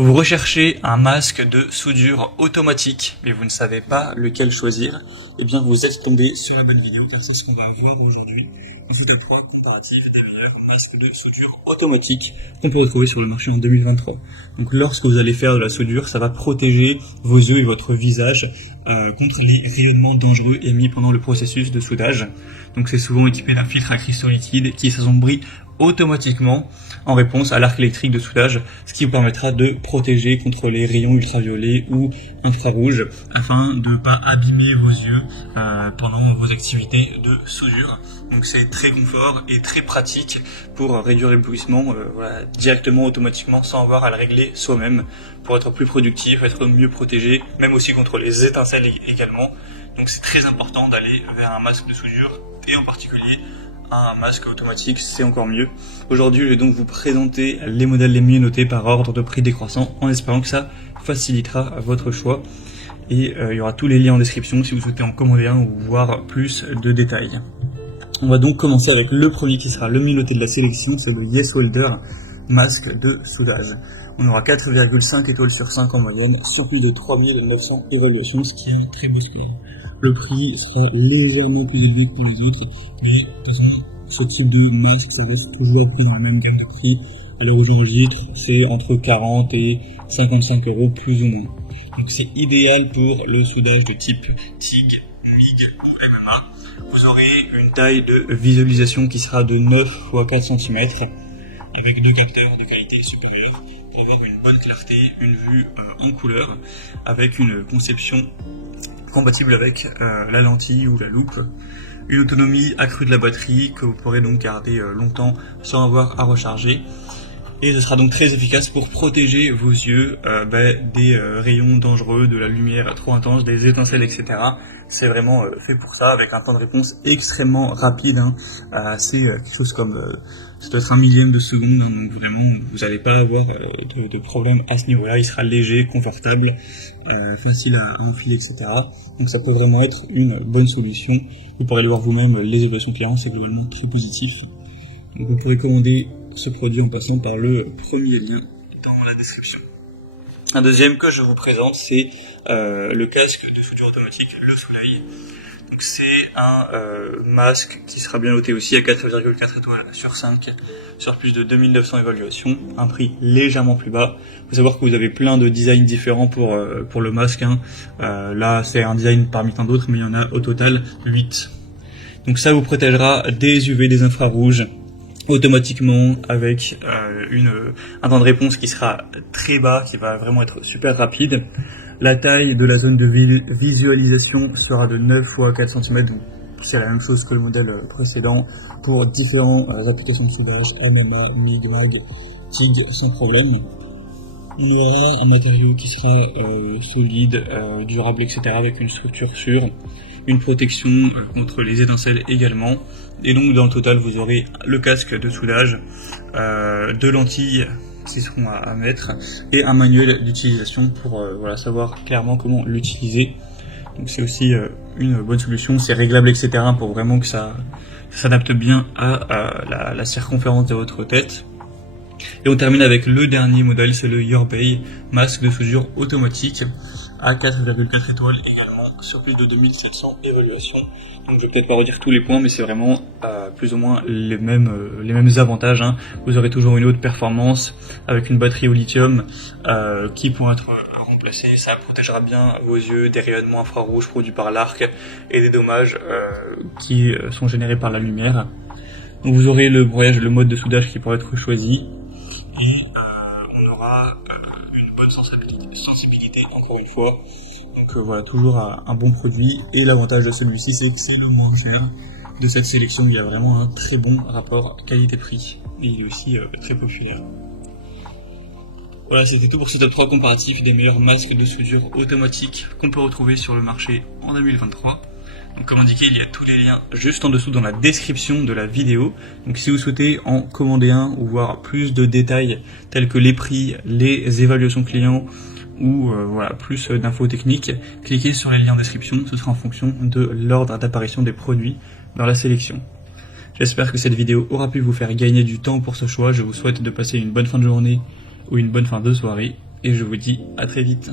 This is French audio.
Vous recherchez un masque de soudure automatique, mais vous ne savez pas lequel choisir, eh bien vous êtes tombé sur la bonne vidéo, car c'est ce qu'on va voir aujourd'hui. Ensuite, à 3 comparatifs des meilleurs masques de soudure automatique qu'on peut retrouver sur le marché en 2023. Donc lorsque vous allez faire de la soudure, ça va protéger vos yeux et votre visage contre les rayonnements dangereux émis pendant le processus de soudage. Donc c'est souvent équipé d'un filtre à cristaux liquides qui s'assombrit automatiquement en réponse à l'arc électrique de soudage, ce qui vous permettra de protéger contre les rayons ultraviolets ou infrarouges afin de ne pas abîmer vos yeux pendant vos activités de soudure. Donc c'est très confort et très pratique pour réduire l'éblouissement directement, automatiquement, sans avoir à le régler soi-même, pour être plus productif, être mieux protégé, même aussi contre les étincelles également. Donc c'est très important d'aller vers un masque de soudure, et en particulier un masque automatique, c'est encore mieux. Aujourd'hui, je vais donc vous présenter les modèles les mieux notés par ordre de prix décroissant, en espérant que ça facilitera votre choix. Et il y aura tous les liens en description si vous souhaitez en commander un ou voir plus de détails. On va donc commencer avec le premier qui sera le mieux noté de la sélection, c'est le Yeswelder masque de soudage. On aura 4,5 étoiles sur 5 en moyenne, sur plus de 3900 évaluations, ce qui est un très beau score. Le prix sera légèrement plus élevé que pour les autres, mais de toute façon, ce type de masque, ça reste toujours pris dans la même gamme de prix. À l'heure où j'enregistre, c'est entre 40 et 55 euros plus ou moins. Donc c'est idéal pour le soudage de type TIG, MIG ou MMA. Vous aurez une taille de visualisation qui sera de 9 x 4 cm, avec deux capteurs de qualité supérieure, pour avoir une bonne clarté, une vue en couleur, avec une conception compatible avec la lentille ou la loupe, une autonomie accrue de la batterie que vous pourrez donc garder longtemps sans avoir à recharger, et ce sera donc très efficace pour protéger vos yeux des rayons dangereux, de la lumière trop intense, des étincelles, etc. C'est vraiment fait pour ça, avec un temps de réponse extrêmement rapide, c'est quelque chose comme ça doit être un millième de seconde, donc vraiment vous n'allez pas avoir de problème à ce niveau-là. Il sera léger, confortable, facile à enfiler, etc. Donc ça peut vraiment être une bonne solution. Vous pourrez aller voir vous-même les évaluations clients, c'est globalement très positif. Donc vous pourrez commander ce produit en passant par le premier lien dans la description. Un deuxième que je vous présente, c'est le casque de soudure automatique, le Soleil. Donc c'est un masque qui sera bien noté aussi à 4,4 étoiles sur 5, sur plus de 2900 évaluations, un prix légèrement plus bas. Il faut savoir que vous avez plein de designs différents pour le masque. Là c'est un design parmi tant d'autres, mais il y en a au total 8. Donc ça vous protégera des UV, des infrarouges, automatiquement, avec un temps de réponse qui sera très bas, qui va vraiment être super rapide. La taille de la zone de visualisation sera de 9 x 4 cm, donc c'est la même chose que le modèle précédent pour différentes applications de soudage, MMA, MIG, MAG, TIG, sans problème. On aura un matériau qui sera solide, durable, etc. avec une structure sûre, une protection contre les étincelles également. Et donc dans le total vous aurez le casque de soudage, deux lentilles qui seront à mettre, et un manuel d'utilisation pour savoir clairement comment l'utiliser. Donc c'est aussi une bonne solution, c'est réglable, etc. pour vraiment que ça s'adapte bien à la circonférence de votre tête. Et on termine avec le dernier modèle, c'est le Yourbay masque de soudure automatique à 4,4 étoiles également, sur plus de 2700 évaluations. Donc je vais peut-être pas redire tous les points, mais c'est vraiment plus ou moins les mêmes avantages. Vous aurez toujours une haute performance avec une batterie au lithium qui pourra être remplacée. Ça protégera bien vos yeux des rayonnements infrarouges produits par l'arc et des dommages qui sont générés par la lumière. Donc vous aurez le broyage et le mode de soudage qui pourra être choisi, et on aura une bonne sensibilité encore une fois. Donc voilà, toujours un bon produit, et l'avantage de celui-ci c'est que c'est le moins cher de cette sélection. Il y a vraiment un très bon rapport qualité-prix, et il est aussi très populaire. Voilà, c'était tout pour ce top 3 comparatif des meilleurs masques de soudure automatique qu'on peut retrouver sur le marché en 2023. Donc comme indiqué, il y a tous les liens juste en dessous dans la description de la vidéo. Donc si vous souhaitez en commander un ou voir plus de détails tels que les prix, les évaluations clients ou plus d'infos techniques, cliquez sur les liens en description. Ce sera en fonction de l'ordre d'apparition des produits dans la sélection. J'espère que cette vidéo aura pu vous faire gagner du temps pour ce choix. Je vous souhaite de passer une bonne fin de journée ou une bonne fin de soirée, et je vous dis à très vite.